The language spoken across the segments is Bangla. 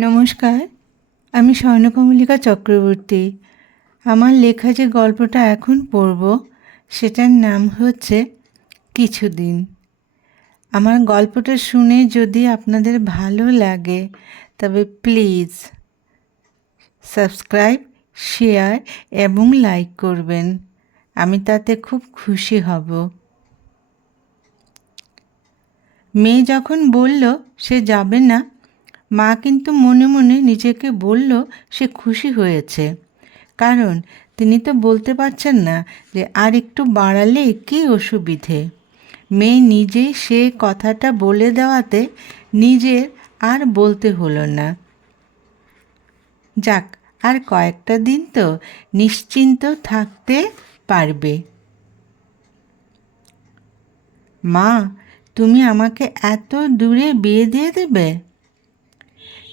নমস্কার, আমি স্বর্ণকমলিকা চক্রবর্তী। আমার লেখা যে গল্পটা এখন পড়ব, সেটার নাম হচ্ছে কিছুদিন। আমার গল্পটা শুনে যদি আপনাদের ভালো লাগে, তবে প্লিজ সাবস্ক্রাইব, শেয়ার এবং লাইক করবেন। আমি তাতে খুব খুশি হব। মেয়ে যখন বলল, সে যাবে না? মা কিন্তু মনে মনে নিজেকে বলল, সে খুশি হয়েছে। কারণ তিনি তো বলতে পারছেন না যে, আর একটু বাড়ালে কী অসুবিধে? মেয়ে নিজেই সে কথাটা বলে দেওয়াতে নিজের আর বলতে হলো না। যাক, আর কয়েকটা দিন তো নিশ্চিন্ত থাকতে পারবে। মা, তুমি আমাকে এত দূরে বিয়ে দিয়ে দেবে?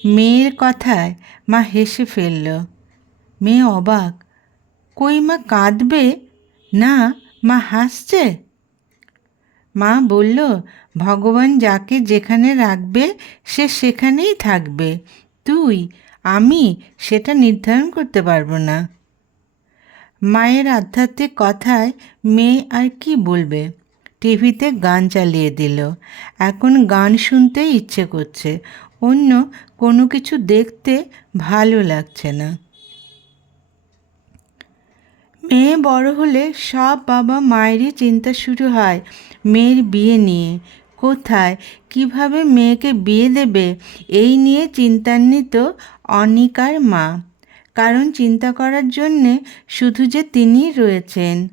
মেয়ের কথায় মা হেসে ফেলল, মেয়ে অবাক, কই মা কাঁদবে? না, মা হাসছে? মা বলল, ভগবান যাকে যেখানে রাখবে, সে সেখানেই থাকবে। তুই, আমি সেটা নির্ধারণ করতে পারব না। মায়ের আধ্যাত্মিক কথায় মেয়ে আর কি বলবে? টিভিতে গান চালিয়ে দিল। এখন গান শুনতেই ইচ্ছে করছে। অন্য কোনো কিছু দেখতে ভালো লাগছে না। মেয়ে বড় হলে সব বাবা মায়েরই চিন্তা শুরু হয় মেয়ের বিয়ে নিয়ে। কোথায়, কীভাবে মেয়েকে বিয়ে দেবে, এই নিয়ে চিন্তান্বিত অনিকার মা। কারণ চিন্তা করার জন্যে শুধু যে তিনিই রয়েছেন।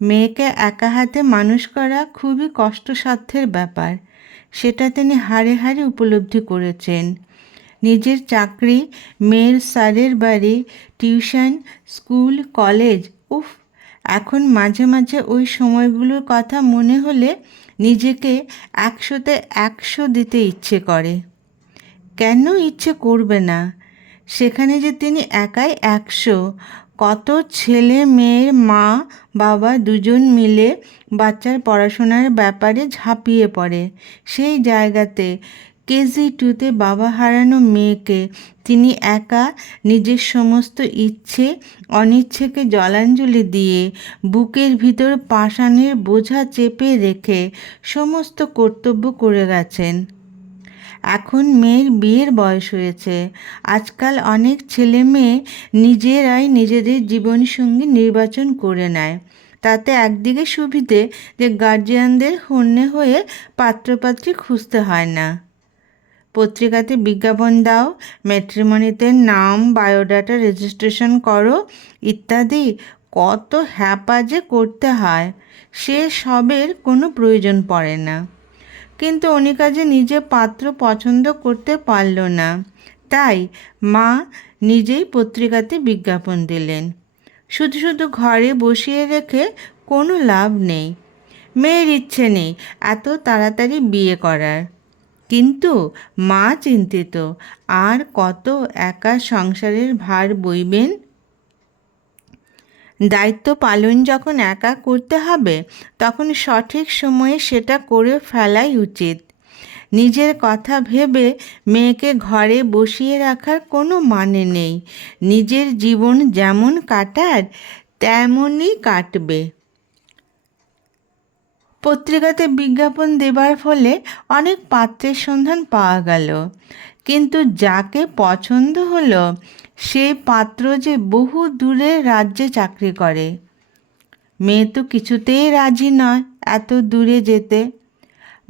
মেয়েকে একা হাতে মানুষ করা খুবই কষ্টসাধ্যের ব্যাপার। সেটা তিনি হাড়ে হাড়ে উপলব্ধি করেছেন। নিজের চাকরি, মেয়ের স্যারের বাড়ি, টিউশন, স্কুল, কলেজ, উফ, এখন মাঝে মাঝে ওই সময়গুলোর কথা মনে হলে নিজেকে একশোতে একশো দিতে ইচ্ছে করে। কেন ইচ্ছে করবে না? সেখানে যে তিনি একাই একশো কত ছেলে মেয়ের মা, বাবা দুজন মিলে বাচ্চার পড়াশোনার ব্যাপারে ঝাঁপিয়ে পড়ে। সেই জায়গাতে কেজি টুতে বাবা হারানো মেয়েকে তিনি একা নিজের সমস্ত ইচ্ছে, অনিচ্ছেকে জলাঞ্জলি দিয়ে বুকের ভিতর পাষাণের বোঝা চেপে রেখে সমস্ত কর্তব্য করে গেছেন। এখন মেয়ের বিয়ের বয়স হয়েছে। আজকাল অনেক ছেলে মেয়ে নিজেরাই নিজেদের জীবনসঙ্গী নির্বাচন করে নেয়। তাতে একদিকে সুবিধে যে গার্জিয়ানদের হন্যে হয়ে পাত্রপাত্রী খুঁজতে হয় না। পত্রিকাতে বিজ্ঞাপন দাও ম্যাট্রিমনিতে নাম বায়োডাটা রেজিস্ট্রেশন করো ইত্যাদি কত হ্যাপা যে করতে হয়, সে সবের কোনো প্রয়োজন পড়ে না। কিন্তু অনিকা যে নিজে পাত্র পছন্দ করতে পারল না। তাই মা নিজেই পত্রিকাতে বিজ্ঞাপন দিলেন। শুধু শুধু ঘরে বসিয়ে রেখে কোনো লাভ নেই। মেয়ের ইচ্ছে নেই এত তাড়াতাড়ি বিয়ে করার। কিন্তু মা চিন্তিত, আর কত একা সংসারের ভার বইবেন দায়িত্ব পালন যখন একা করতে হবে, তখন সঠিক সময়ে সেটা করে ফেলাই উচিত। নিজের কথা ভেবে মেয়েকে ঘরে বসিয়ে রাখার কোনো মানে নেই। নিজের জীবন যেমন কাটার, তেমনই কাটবে। পত্রিকাতে বিজ্ঞাপন দেবার ফলে অনেক পাত্রের সন্ধান পাওয়া গেল। কিন্তু যাকে পছন্দ হলো সে পাত্র যে বহু দূরে রাজ্যে চাকরি করে। মেয়ে তো কিছুতেই রাজি নয় এত দূরে যেতে।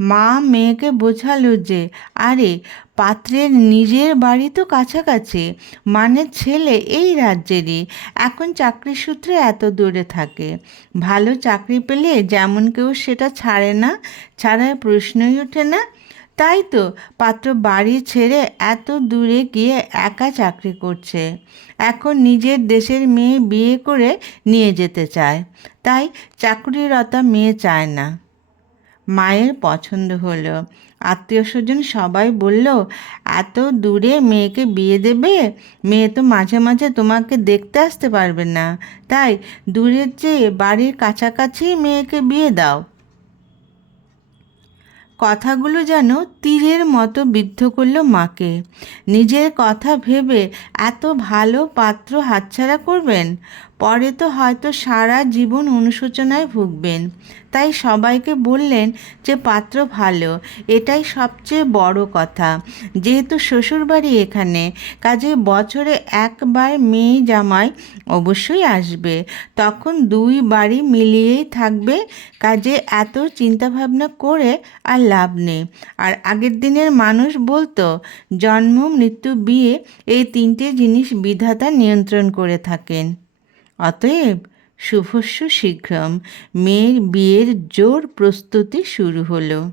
মা মেয়েকে বোঝালো যে, আরে, পাত্রের নিজের বাড়ি তো কাছাকাছি মানে ছেলে এই রাজ্যেরই। এখন চাকরি সূত্রে এত দূরে থাকে। ভালো চাকরি পেলে যেমন কেউ সেটা ছাড়ে না, ছাড়ার প্রশ্নই ওঠে না। তাই তো পাত্র বাড়ি ছেড়ে এত দূরে গিয়ে একা চাকরি করছে। এখন নিজের দেশের মেয়ে বিয়ে করে নিয়ে যেতে চায়। তাই চাকরিরতা মেয়ে চায় না। মায়ের পছন্দ হলো। আত্মীয় স্বজন সবাই বলল, এত দূরে মেয়েকে বিয়ে দেবে? মেয়ে তো মাঝে মাঝে তোমাকে দেখতে আসতে পারবে না। তাই দূরের চেয়ে বাড়ির কাছাকাছি মেয়েকে বিয়ে দাও। কথাগুলো যেন তীরের মতো বিদ্ধ করল মাকে। নিজের কথা ভেবে এত ভালো পাত্র হাতছাড়া করবেন? পরে তো হয়তো সারা জীবন অনুশোচনায় ভুগবেন। তাই সবাইকে বললেন যে, পাত্র ভালো, এটাই সবচেয়ে বড় কথা। যেহেতু শ্বশুরবাড়ি এখানে, কাজে বছরে একবার মেয়ে জামাই অবশ্যই আসবে। তখন দুই বাড়ি মিলিয়েই থাকবে, কাজে এত চিন্তাভাবনা করে আর লাভ নেই। আর আগের দিনের মানুষ বলতো, জন্ম, মৃত্যু, বিয়ে, এই তিনটে জিনিস বিধাতা নিয়ন্ত্রণ করে থাকেন। অতএব শুভস্য শীঘ্রম। মেয়ের বিয়ের জোর প্রস্তুতি শুরু হলো।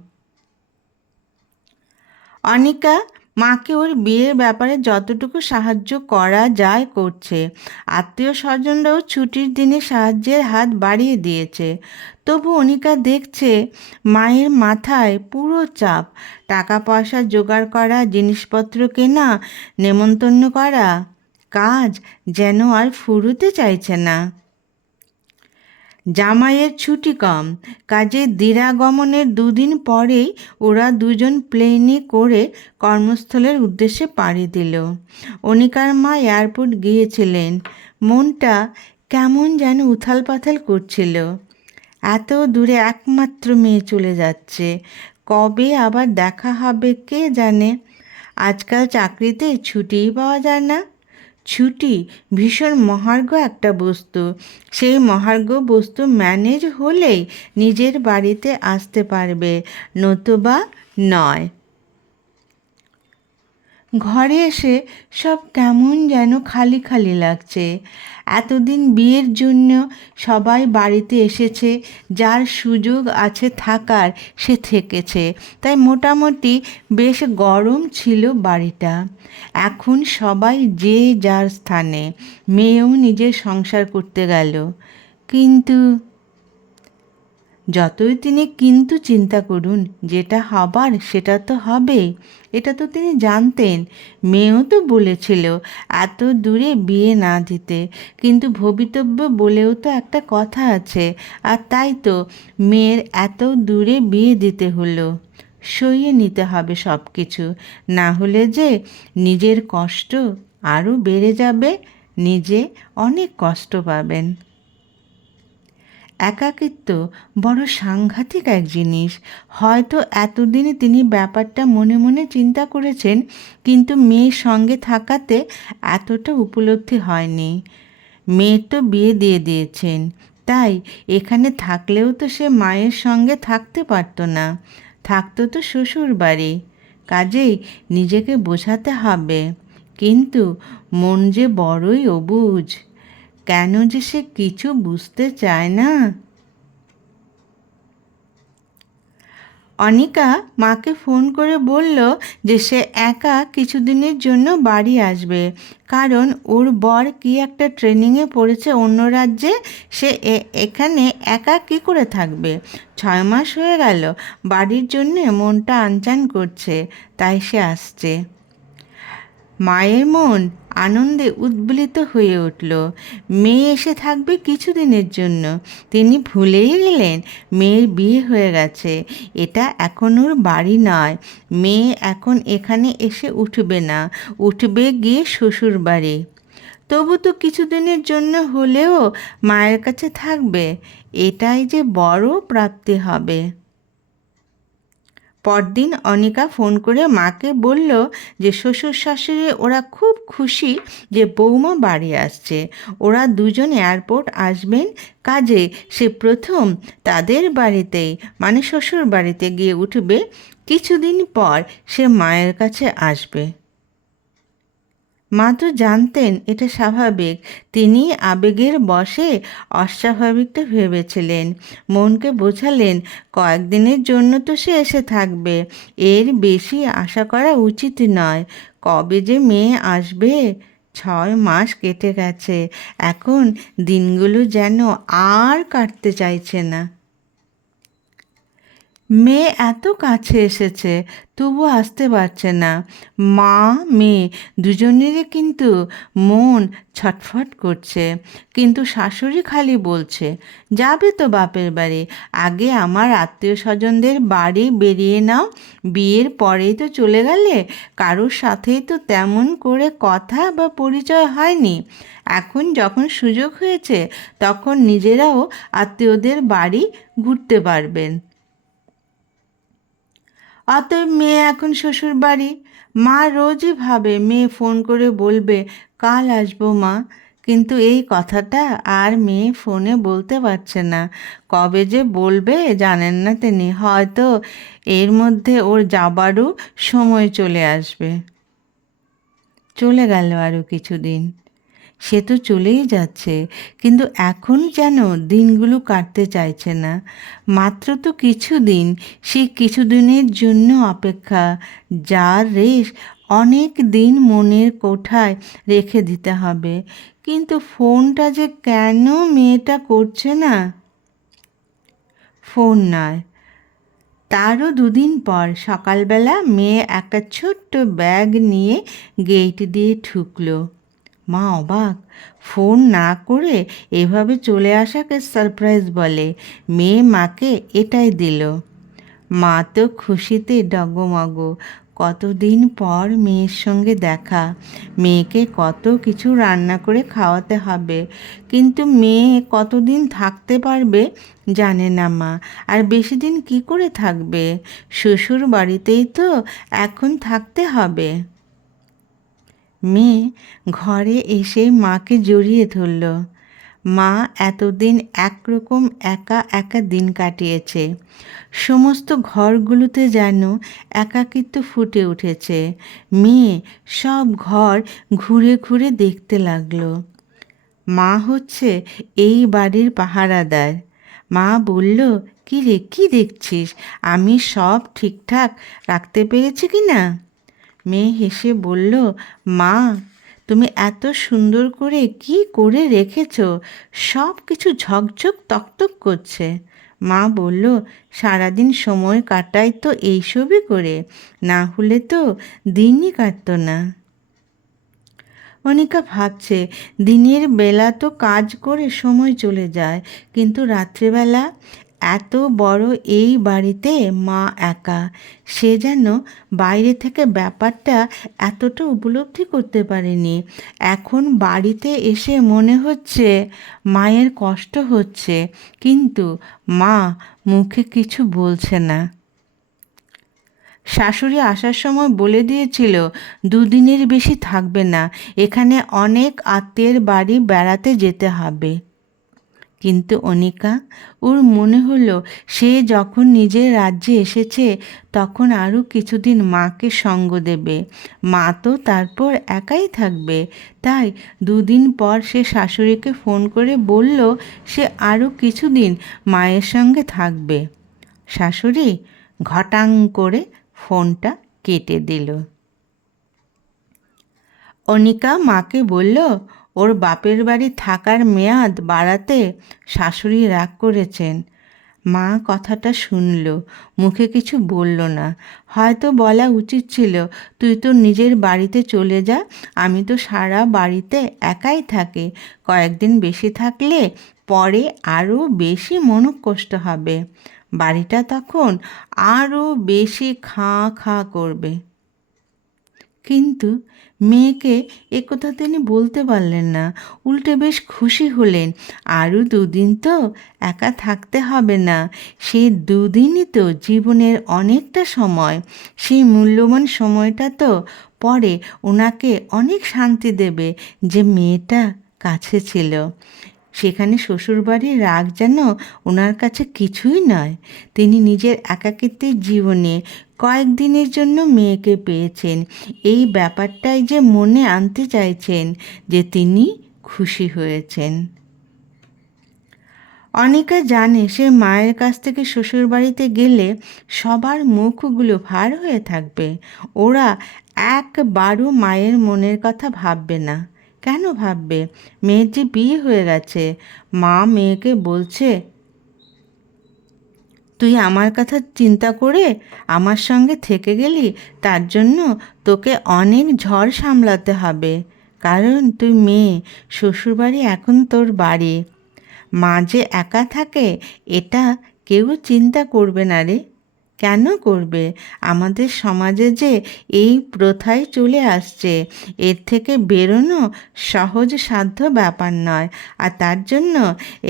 অনিকা, মাকে ওর বিয়ের ব্যাপারে যতটুকু সাহায্য করা যায় করছে। আত্মীয় স্বজনরাও ছুটির দিনে সাহায্যের হাত বাড়িয়ে দিয়েছে। তবু অনিকা দেখছে মায়ের মাথায় পুরো চাপ। টাকা পয়সা জোগাড় করা, জিনিসপত্র কেনা, নেমন্তন্ন করা কাজ যেন আর ফুরুতে চাইছে না। জামাইয়ের ছুটি কম, কাজে দিরাগমনের দুদিন পরেই ওরা দুজন প্লেনে করে কর্মস্থলের উদ্দেশ্যে পাড়ি দিল। অনিকার মা এয়ারপোর্ট গিয়েছিলেন। মনটা কেমন যেন উথাল পাথাল করছিল। এত দূরে একমাত্র মেয়ে চলে যাচ্ছে। কবে আবার দেখা হবে কে জানে? আজকাল চাকরিতে ছুটিই পাওয়া যায় না। ছুটি, ভীষণ মহার্ঘ একটা বস্তু। সেই মহার্ঘ বস্তু ম্যানেজ হলেই নিজের বাড়িতে আসতে পারবে, নতুবা নয়। ঘরে এসে সব কেমন যেন খালি খালি লাগছে। এতদিন বিয়ের জন্য সবাই বাড়িতে এসেছে, যার সুযোগ আছে থাকার সে থেকেছে। তাই মোটামুটি বেশ গরম ছিল বাড়িটা। এখন সবাই যে যার স্থানে, মেয়েও নিজের সংসার করতে গেল। কিন্তু যতই তিনি কিন্তু চিন্তা করুন, যেটা হবার সেটা তো হবে। এটা তো তিনি জানতেন। মেয়েও তো বলেছিল এত দূরে বিয়ে না দিতে। কিন্তু ভবিতব্য বলেও তো একটা কথা আছে। আর তাই তো মেয়ের এত দূরে বিয়ে দিতে হলো। সইয়ে নিতে হবে সব কিছু না হলে যে নিজের কষ্ট আরও বেড়ে যাবে, নিজে অনেক কষ্ট পাবেন। একাকিত্ব বড় সাংঘাতিক এক জিনিস। হয়তো এতদিনে তিনি ব্যাপারটা মনে মনে চিন্তা করেছেন, কিন্তু মেয়ের সঙ্গে থাকাতে এতটা উপলব্ধি হয়নি। মেয়ের তো বিয়ে দিয়ে দিয়েছেন, তাই এখানে থাকলেও তো সে মায়ের সঙ্গে থাকতে পারতো না। থাকতো তো শ্বশুর বাড়ি কাজেই নিজেকে বোঝাতে হবে। কিন্তু মন যে বড়ই অবুঝ কেন যে সে কিছু বুঝতে চায় না? অনিকা মাকে ফোন করে বলল যে সে একা কিছুদিনের জন্য বাড়ি আসবে। কারণ ওর বর কি একটা ট্রেনিংয়ে পড়েছে অন্য রাজ্যে? সে এখানে একা কি করে থাকবে? ছয় মাস হয়ে গেল, বাড়ির জন্যে মনটা আনচান করছে, তাই সে আসছে। মায়ের মন আনন্দে উদ্বেলিত হয়ে উঠল। মেয়ে এসে থাকবে কিছুদিনের জন্য। তিনি ভুলেই গেলেন, মেয়ের বিয়ে হয়ে গেছে। এটা এখন ওর বাড়ি নয়। মেয়ে এখন এখানে এসে উঠবে না। উঠবে গিয়ে শ্বশুর বাড়ি। তবু তো কিছুদিনের জন্য হলেও মায়ের কাছে থাকবে। এটাই যে বড় প্রাপ্তি হবে। পরদিন অনিকা ফোন করে মাকে বলল যে শ্বশুর শাশুড়ি, ওরা খুব খুশি যে বৌমা বাড়ি আসছে। ওরা দুজন এয়ারপোর্ট আসবেন কাজে। সে প্রথম তাদের বাড়িতেই মানে শ্বশুর বাড়িতে গিয়ে উঠবে। কিছুদিন পর সে মায়ের কাছে আসবে। মা তো জানতেন, এটা স্বাভাবিক। তিনি আবেগের বসে অস্বাভাবিকটা ভেবেছিলেন। মনকে বোঝালেন, কয়েকদিনের জন্য তো সে এসে থাকবে। এর বেশি আশা করা উচিত নয়। কবে যে মেয়ে আসবে, ছয় মাস কেটে গেছে। এখন দিনগুলো যেন আর কাটতে চাইছে না। মেয়ে এত কাছে এসেছে তবু আসতে পারছে না। মা, মেয়ে দুজনেরই কিন্তু মন ছটফট করছে। কিন্তু শাশুড়ি খালি বলছে, যাবে তো বাপের বাড়ি। আগে আমার আত্মীয় স্বজনদের বাড়ি বেরিয়ে নাও। বিয়ের পরেই তো চলে গেলে কারোর সাথেই তো তেমন করে কথা বা পরিচয় হয়নি। এখন যখন সুযোগ হয়েছে, তখন নিজেরাও আত্মীয়দের বাড়ি ঘুরতে পারবেন। অতএব মেয়ে এখন শ্বশুর বাড়ি মা রোজই ভাবে, মেয়ে ফোন করে বলবে, কাল আসব মা। কিন্তু এই কথাটা আর মেয়ে ফোনে বলতে পারছে না। কবে যে বলবে জানেন না তিনি। হয়তো এর মধ্যে ওর যাবারও সময় চলে আসবে। চলে গেল আরও কিছুদিন। সে তো চলেই যাচ্ছে। কিন্তু এখন যেন দিনগুলো কাটতে চাইছে না। মাত্র তো কিছু দিন সেই কিছু দিনের জন্য অপেক্ষা। যার রেশ, অনেক দিন মনের কোঠায় রেখে দিতে হবে। কিন্তু ফোনটা যে কেন মেয়েটা করছে না? ফোন নয়। তারও দুদিন পর সকালবেলা মেয়ে একটা ছোট্ট ব্যাগ নিয়ে গেট দিয়ে ঢুকলো। মা অবাক। ফোন না করে এভাবে চলে আসাকে সারপ্রাইজ বলে। মেয়ে মাকে এটাই দিল। মা তো খুশিতে ডগমগ। কতদিন পর মেয়ের সঙ্গে দেখা। মেয়েকে কত কিছু রান্না করে খাওয়াতে হবে। কিন্তু মেয়ে কতদিন থাকতে পারবে জানে না মা। আর বেশি দিন কী করে থাকবে? শ্বশুর বাড়িতেই তো এখন থাকতে হবে। মেয়ে ঘরে এসে মাকে জড়িয়ে ধরল। মা এতদিন একরকম একা একা দিন কাটিয়েছে। সমস্ত ঘরগুলোতে যেন একাকিত্ব ফুটে উঠেছে। মেয়ে সব ঘর ঘুরে ঘুরে দেখতে লাগল। মা হচ্ছে এই বাড়ির পাহারাদার। মা বলল, কী রে, কী দেখছিস? আমি সব ঠিকঠাক রাখতে পেরেছি কি না? মেয়ে হেসে বলল, মা, তুমি এত সুন্দর করে কি করে রেখেছ? সব কিছু ঝকঝক তকতক করছে। মা বলল, সারাদিন সময় কাটাই তো এইসবই করে, না হলে তো দিনই কাটত না। অনিকা ভাবছে, দিনের বেলা তো কাজ করে সময় চলে যায়, কিন্তু রাত্রিবেলা এত বড় এই বাড়িতে মা একা। সে যেন বাইরে থেকে ব্যাপারটা এতটা উপলব্ধি করতে পারেনি। এখন বাড়িতে এসে মনে হচ্ছে মায়ের কষ্ট হচ্ছে, কিন্তু মা মুখে কিছু বলছে না। শাশুড়ি আসার সময় বলে দিয়েছিল, দুদিনের বেশি থাকবে না, এখানে অনেক আত্মীয়ের বাড়ি বেড়াতে যেতে হবে। কিন্তু অনিকা, ওর মনে হলো সে যখন নিজের রাজ্যে এসেছে তখন আরও কিছুদিন মাকে সঙ্গ দেবে। মা তো তারপর একাই থাকবে। তাই দুদিন পর সে শাশুড়িকে ফোন করে বলল সে আরও কিছুদিন মায়ের সঙ্গে থাকবে। শাশুড়ি ঘটাং করে ফোনটা কেটে দিল। অনিকা মাকে বলল ওর বাপের বাড়ি থাকার মেয়াদ বাড়াতে শাশুড়ি রাগ করেছেন। মা কথাটা শুনল, মুখে কিছু বলল না। হয়তো বলা উচিত ছিল, তুই তো নিজের বাড়িতে চলে যা, আমি তো সারা বাড়িতে একাই থাকি। কয়েকদিন বেশি থাকলে পরে আরও বেশি মনকষ্ট হবে। বাড়িটা তখন আরও বেশি খাঁ খাঁ করবে। কিন্তু মেয়েকে একথা তিনি বলতে পারলেন না। উল্টে বেশ খুশি হলেন। আরও দুদিন তো একা থাকতে হবে না। সেই দুদিনই তো জীবনের অনেকটা সময়। সেই মূল্যবান সময়টা তো পরে ওনাকে অনেক শান্তি দেবে যে মেয়েটা কাছে ছিল। সেখানে শ্বশুরবাড়ির রাগ যেন ওনার কাছে কিছুই নয়। তিনি নিজের একাকিত্বের জীবনে কয়েকদিনের জন্য মেয়েকে পেয়েছেন। এই ব্যাপারটাই যে মনে আনতে চাইছেন যে তিনি খুশি হয়েছেন। অনিকা জানে সে মায়ের কাছ থেকে শ্বশুরবাড়িতে গেলে সবার মুখগুলো ভার হয়ে থাকবে। ওরা একবারও মায়ের মনের কথা ভাববে না। কেন ভাববে? মেয়ের যে বিয়ে হয়ে গেছে। মা মেয়েকে বলছে, তুই আমার কথা চিন্তা করে আমার সঙ্গে থেকে গেলি, তার জন্য তোকে অনেক ঝড় সামলাতে হবে। কারণ তুই মেয়ে, শ্বশুরবাড়ি এখন তোর বাড়ি। মা যে একা থাকে, এটা কেউ চিন্তা করবে না রে। কেন করবে? আমাদের সমাজে যে এই প্রথাই চলে আসছে, এর থেকে বেরোনো সহজ সাধ্য ব্যাপার নয়। আর তার জন্য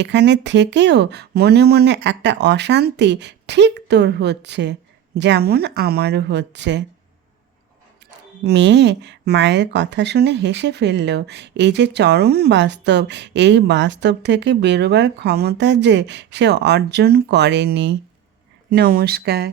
এখানে থেকেও মনে মনে একটা অশান্তি ঠিক তোর হচ্ছে, যেমন আমারও হচ্ছে। মেয়ে মায়ের কথা শুনে হেসে ফেলল, এই যে চরম বাস্তব, এই বাস্তব থেকে বেরোবার ক্ষমতা যে সে অর্জন করেনি। নমস্কার।